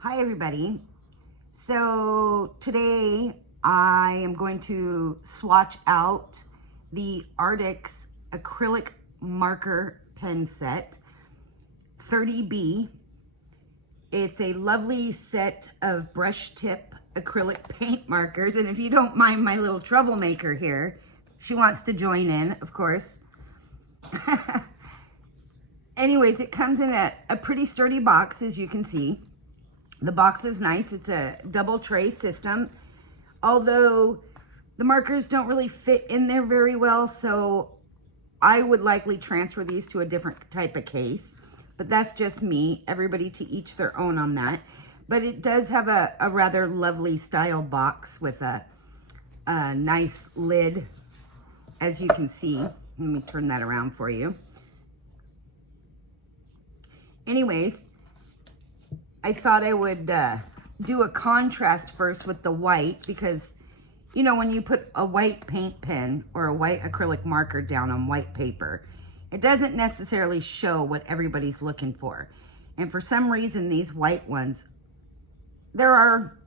Hi everybody. So today I am going to swatch out the ARRTX Acrylic Marker Pen Set 30B. It's a lovely set of brush tip acrylic paint markers, and if you don't mind my little troublemaker here, she wants to join in, of course. Anyways, it comes in a pretty sturdy box, as you can see. The box is nice. It's a double tray system, although the markers don't really fit in there very well, so I would likely transfer these to a different type of case, but that's just me. Everybody to each their own on that. But it does have a rather lovely style box with a nice lid, as you can see. Let me turn that around for you. Anyways, I thought I would do a contrast first with the white, because, you know, when you put a white paint pen or a white acrylic marker down on white paper, it doesn't necessarily show what everybody's looking for. And for some reason, these white ones, there are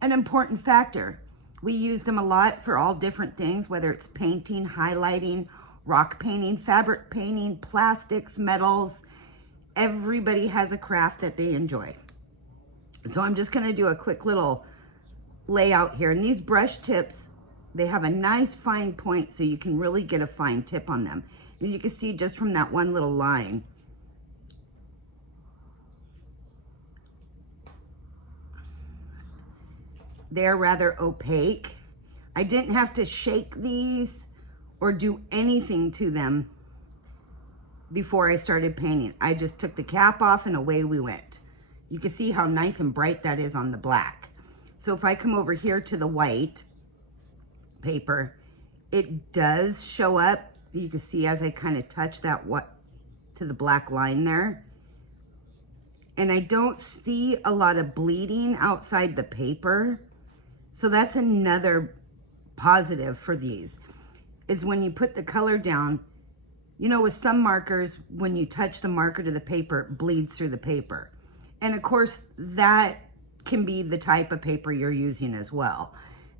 an important factor. We use them a lot for all different things, whether it's painting, highlighting, rock painting, fabric painting, plastics, metals. Everybody has a craft that they enjoy. So I'm just going to do a quick little layout here. And these brush tips, they have a nice fine point, so you can really get a fine tip on them. As you can see just from that one little line. They're rather opaque. I didn't have to shake these or do anything to them before I started painting. I just took the cap off and away we went. You can see how nice and bright that is on the black. So if I come over here to the white paper, it does show up. You can see as I kind of touch that to the black line there. And I don't see a lot of bleeding outside the paper. So that's another positive for these, is when you put the color down. You know, with some markers, when you touch the marker to the paper, it bleeds through the paper. And of course, that can be the type of paper you're using as well.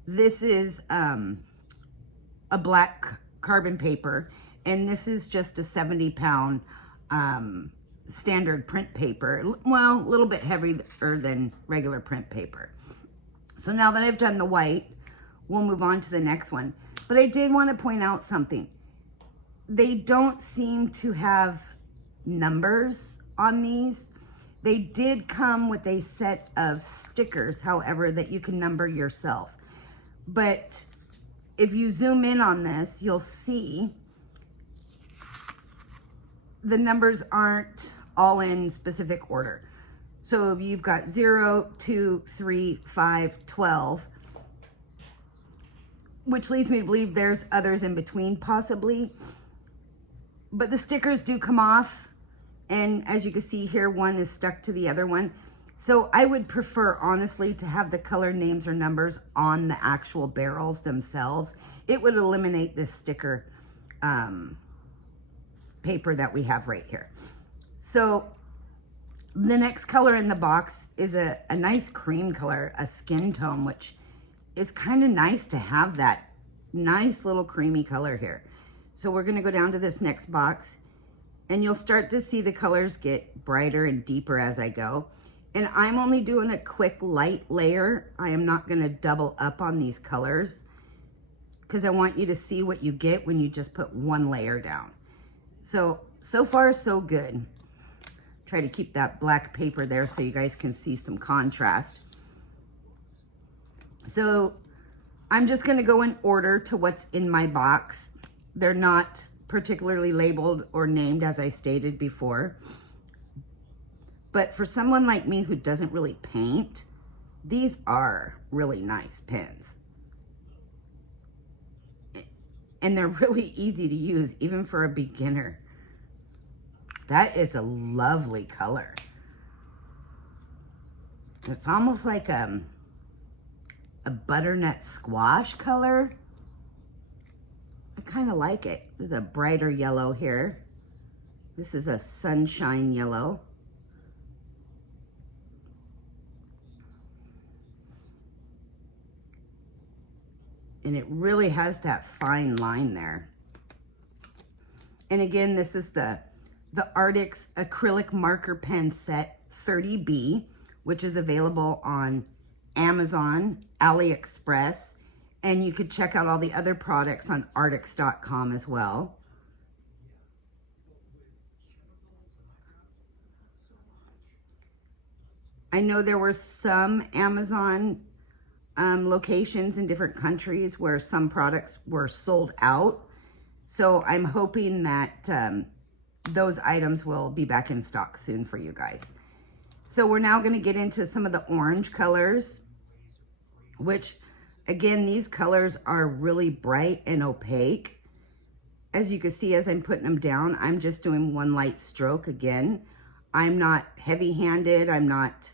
This is a black carbon paper, and this is just a 70-pound standard print paper. Well, a little bit heavier than regular print paper. So now that I've done the white, we'll move on to the next one. But I did want to point out something. They don't seem to have numbers on these. They did come with a set of stickers, however, that you can number yourself. But if you zoom in on this, you'll see the numbers aren't all in specific order. So you've got 0, 2, 3, 5, 12, which leads me to believe there's others in between possibly. But the stickers do come off, and as you can see here, one is stuck to the other one. So I would prefer, honestly, to have the color names or numbers on the actual barrels themselves. It would eliminate this sticker paper that we have right here. So the next color in the box is a nice cream color, a skin tone, which is kind of nice to have that nice little creamy color here. So we're going to go down to this next box, and you'll start to see the colors get brighter and deeper as I go. And I'm only doing a quick light layer. I am not going to double up on these colors, because I want you to see what you get when you just put one layer down. So far so good. Try to keep that black paper there so you guys can see some contrast. So I'm just going to go in order to what's in my box. They're not particularly labeled or named, as I stated before. But for someone like me who doesn't really paint, these are really nice pens. And they're really easy to use, even for a beginner. That is a lovely color. It's almost like a butternut squash color. I kind of like it. There's a brighter yellow here. This is a sunshine yellow. And it really has that fine line there. And again, this is the ARRTX Acrylic Marker Pen Set 30B, which is available on Amazon, AliExpress, and you could check out all the other products on ARRTX.com as well. I know there were some Amazon locations in different countries where some products were sold out. So I'm hoping that those items will be back in stock soon for you guys. So we're now going to get into some of the orange colors, which again, these colors are really bright and opaque. As you can see, as I'm putting them down, I'm just doing one light stroke again. I'm not heavy-handed. I'm not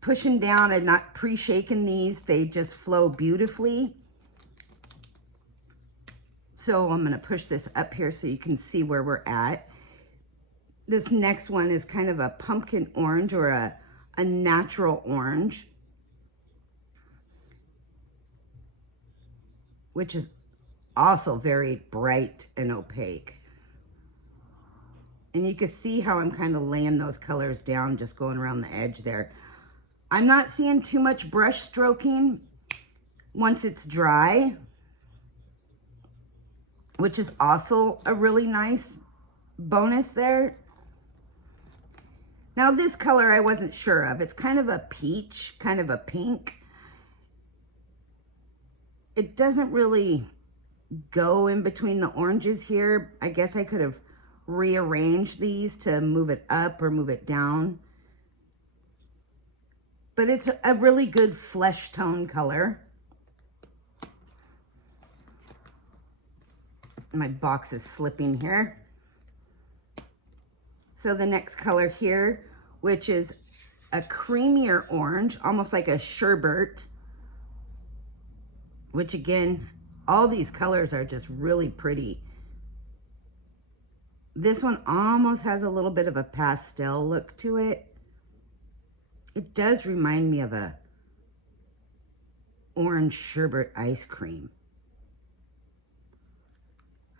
pushing down. I'm not pre-shaking these. They just flow beautifully. So I'm going to push this up here so you can see where we're at. This next one is kind of a pumpkin orange or a natural orange, which is also very bright and opaque. And you can see how I'm kind of laying those colors down, just going around the edge there. I'm not seeing too much brush stroking once it's dry, which is also a really nice bonus there. Now this color I wasn't sure of. It's kind of a peach, kind of a pink. It doesn't really go in between the oranges here. I guess I could have rearranged these to move it up or move it down. But it's a really good flesh tone color. My box is slipping here. So the next color here, which is a creamier orange, almost like a sherbet, which again, all these colors are just really pretty. This one almost has a little bit of a pastel look to it. It does remind me of a orange sherbet ice cream.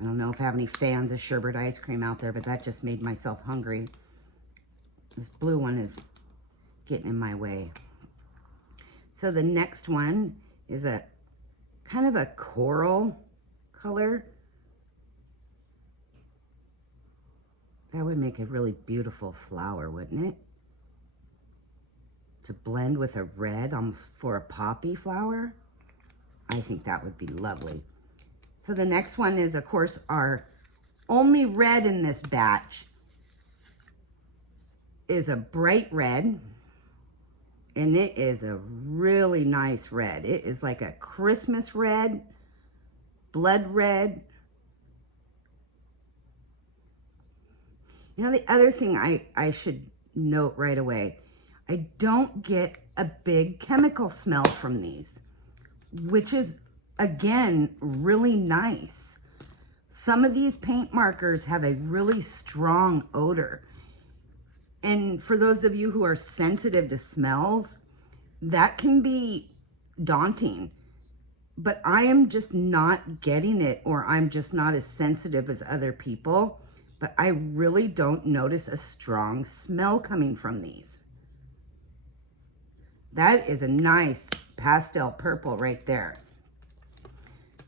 I don't know if I have any fans of sherbet ice cream out there, but that just made myself hungry. This blue one is getting in my way. So the next one is a kind of a coral color. That would make a really beautiful flower, wouldn't it? To blend with a red, almost for a poppy flower. I think that would be lovely. So the next one is, of course, our only red in this batch is a bright red. And it is a really nice red. It is like a Christmas red, blood red. You know, the other thing I should note right away, I don't get a big chemical smell from these, which is, again, really nice. Some of these paint markers have a really strong odor. And for those of you who are sensitive to smells, that can be daunting. But I am just not getting it, or I'm just not as sensitive as other people. But I really don't notice a strong smell coming from these. That is a nice pastel purple right there.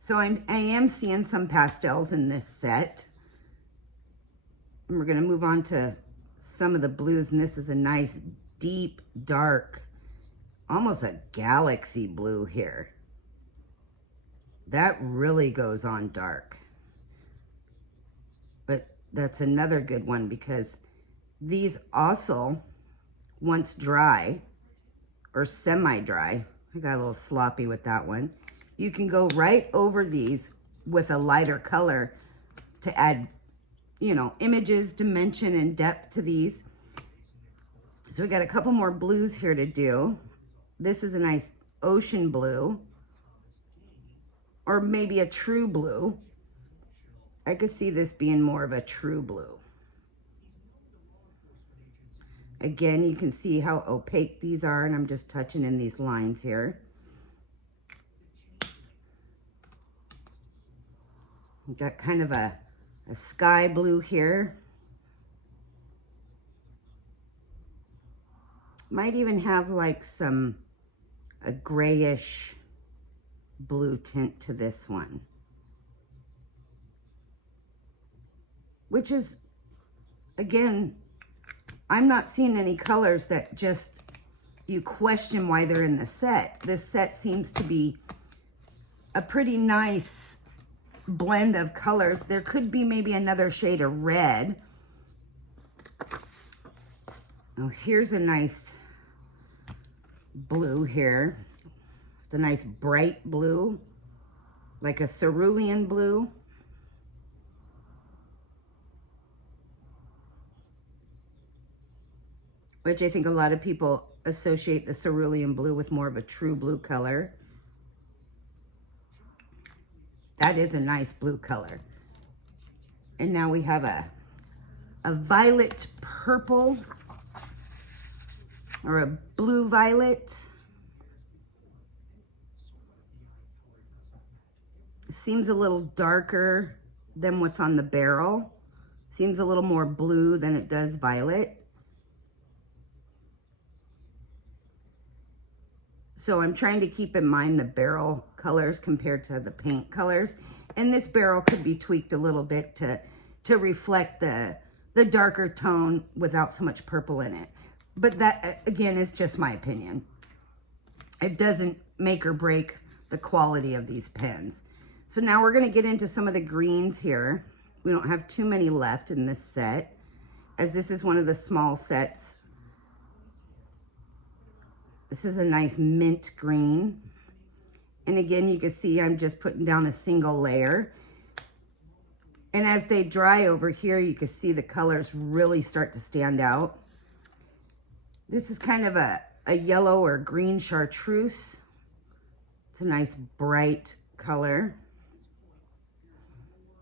So I am seeing some pastels in this set. And we're going to move on to some of the blues, and this is a nice deep dark, almost a galaxy blue here. That really goes on dark. But that's another good one, because these also, once dry or semi-dry, I got a little sloppy with that one, you can go right over these with a lighter color to add, you know, images, dimension, and depth to these. So we got a couple more blues here to do. This is a nice ocean blue, or maybe a true blue. I could see this being more of a true blue. Again, you can see how opaque these are, and I'm just touching in these lines here. We've got kind of a sky blue here. Might even have like a grayish blue tint to this one. Which is, again, I'm not seeing any colors that just you question why they're in the set. This set seems to be a pretty nice blend of colors. There could be maybe another shade of red. Oh, here's a nice blue here. It's a nice bright blue, like a cerulean blue. Which I think a lot of people associate the cerulean blue with more of a true blue color. That is a nice blue color. And now we have a violet purple, or a blue violet. Seems a little darker than what's on the barrel. Seems a little more blue than it does violet. So I'm trying to keep in mind the barrel colors compared to the paint colors. And this barrel could be tweaked a little bit to reflect the darker tone without so much purple in it. But that, again, is just my opinion. It doesn't make or break the quality of these pens. So now we're going to get into some of the greens here. We don't have too many left in this set, as this is one of the small sets. This is a nice mint green. And again, you can see I'm just putting down a single layer. And as they dry over here, you can see the colors really start to stand out. This is kind of a yellow or green chartreuse. It's a nice bright color.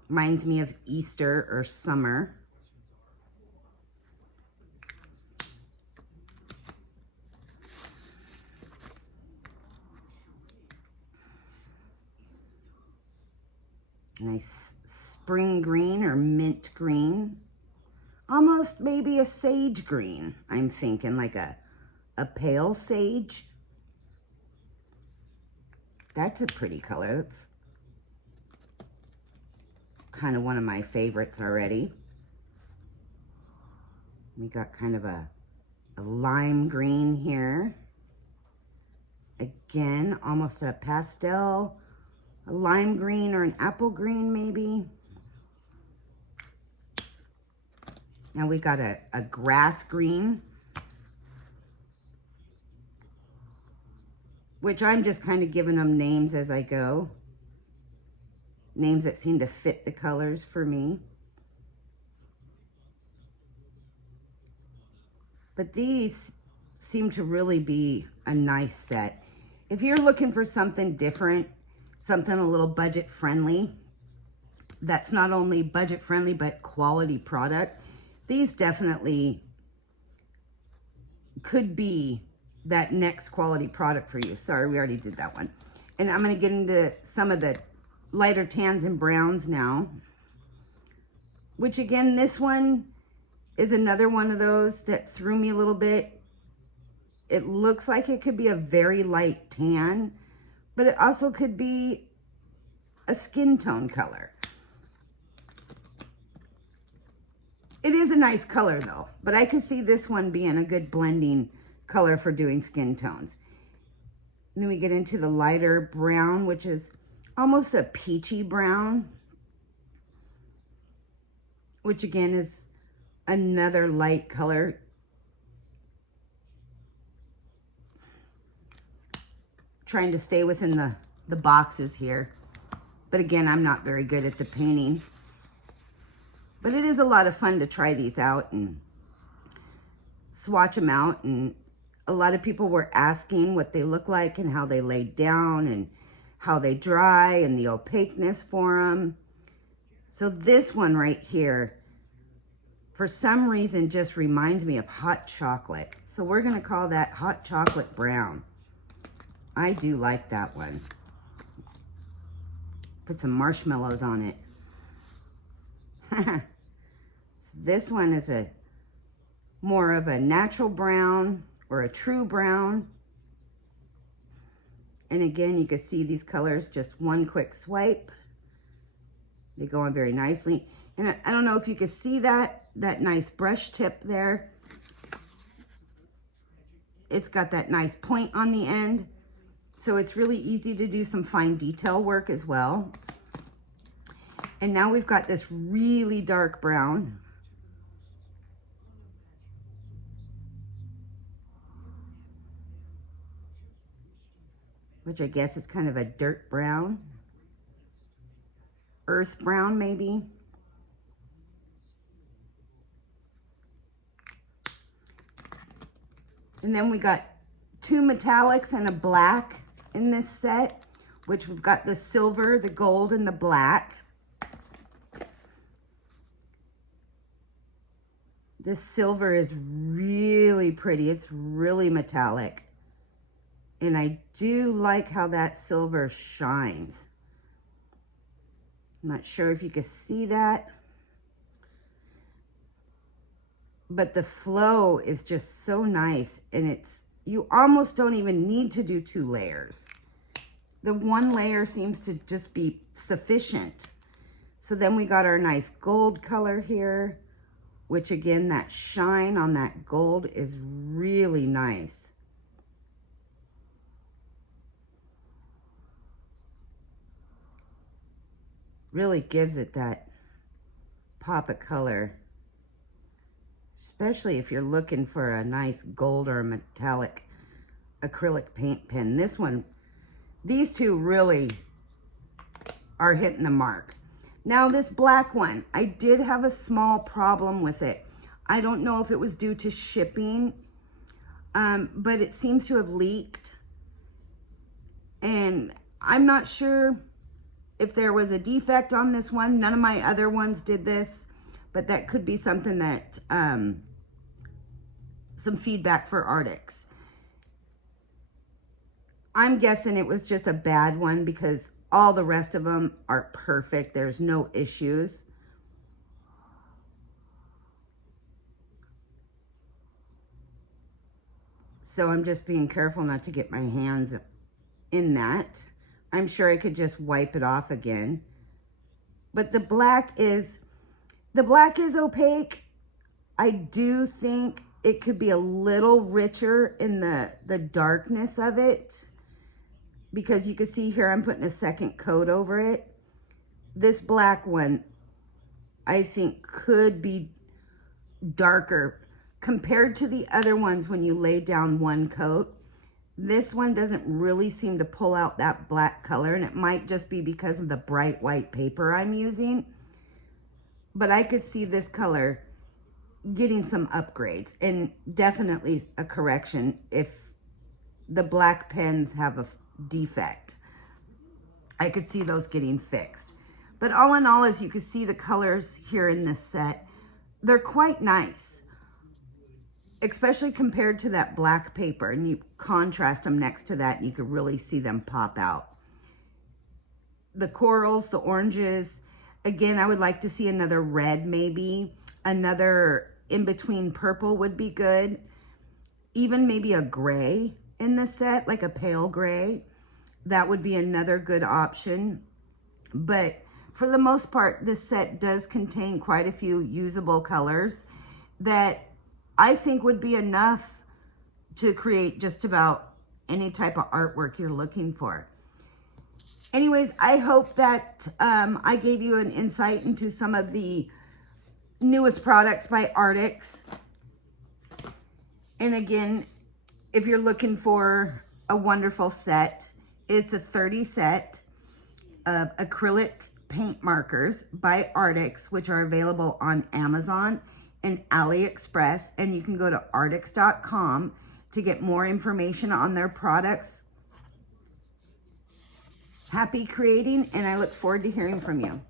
Reminds me of Easter or summer. Nice spring green or mint green. Almost maybe a sage green, I'm thinking, like a pale sage. That's a pretty color. That's kind of one of my favorites already. We got kind of a lime green here. Again, almost a pastel, a lime green or an apple green maybe. Now we got a grass green, which I'm just kind of giving them names as I go. Names that seem to fit the colors for me. But these seem to really be a nice set. If you're looking for something different, something a little budget friendly, that's not only budget friendly, but quality product, these definitely could be that next quality product for you. Sorry, we already did that one. And I'm going to get into some of the lighter tans and browns now, which again, this one is another one of those that threw me a little bit. It looks like it could be a very light tan, but it also could be a skin tone color. It is a nice color though, but I could see this one being a good blending color for doing skin tones. And then we get into the lighter brown, which is almost a peachy brown, which again is another light color. Trying to stay within the boxes here. But again, I'm not very good at the painting. But it is a lot of fun to try these out and swatch them out. And a lot of people were asking what they look like and how they lay down and how they dry and the opaqueness for them. So this one right here, for some reason, just reminds me of hot chocolate. So we're going to call that hot chocolate brown. I do like that one. Put some marshmallows on it. This one is a more of a natural brown or a true brown. And again, you can see these colors, just one quick swipe. They go on very nicely. And I don't know if you can see that nice brush tip there. It's got that nice point on the end. So it's really easy to do some fine detail work as well. And now we've got this really dark brown. Which I guess is kind of a dirt brown. Earth brown, maybe. And then we got two metallics and a black in this set, which we've got the silver, the gold, and the black. This silver is really pretty. It's really metallic. And I do like how that silver shines. I'm not sure if you can see that. But the flow is just so nice. And you almost don't even need to do 2 layers. The 1 layer seems to just be sufficient. So then we got our nice gold color here, which again, that shine on that gold is really nice. Really gives it that pop of color, especially if you're looking for a nice gold or metallic acrylic paint pen. These two really are hitting the mark. Now this black one, I did have a small problem with it. I don't know if it was due to shipping, but it seems to have leaked. And I'm not sure if there was a defect on this one. None of my other ones did this, but that could be something that, some feedback for ARRTX. I'm guessing it was just a bad one because all the rest of them are perfect. There's no issues. So I'm just being careful not to get my hands in that. I'm sure I could just wipe it off again. But the black is opaque. I do think it could be a little richer in the darkness of it, because you can see here I'm putting a second coat over it. This black one, I think, could be darker compared to the other ones when you lay down one coat. This one doesn't really seem to pull out that black color, and it might just be because of the bright white paper I'm using. But I could see this color getting some upgrades, and definitely a correction if the black pens have a defect. I could see those getting fixed. But all in all, as you can see the colors here in this set, they're quite nice, especially compared to that black paper, and you contrast them next to that and you can really see them pop out. The corals, the oranges, again, I would like to see another red, maybe another in-between purple would be good. Even maybe a gray in the set, like a pale gray. That would be another good option. But for the most part, this set does contain quite a few usable colors that I think would be enough to create just about any type of artwork you're looking for. Anyways, I hope that I gave you an insight into some of the newest products by ARRTX. And again, if you're looking for a wonderful set, it's a 30 set of acrylic paint markers by ARRTX, which are available on Amazon and AliExpress, and you can go to arrtx.com to get more information on their products. Happy creating, and I look forward to hearing from you.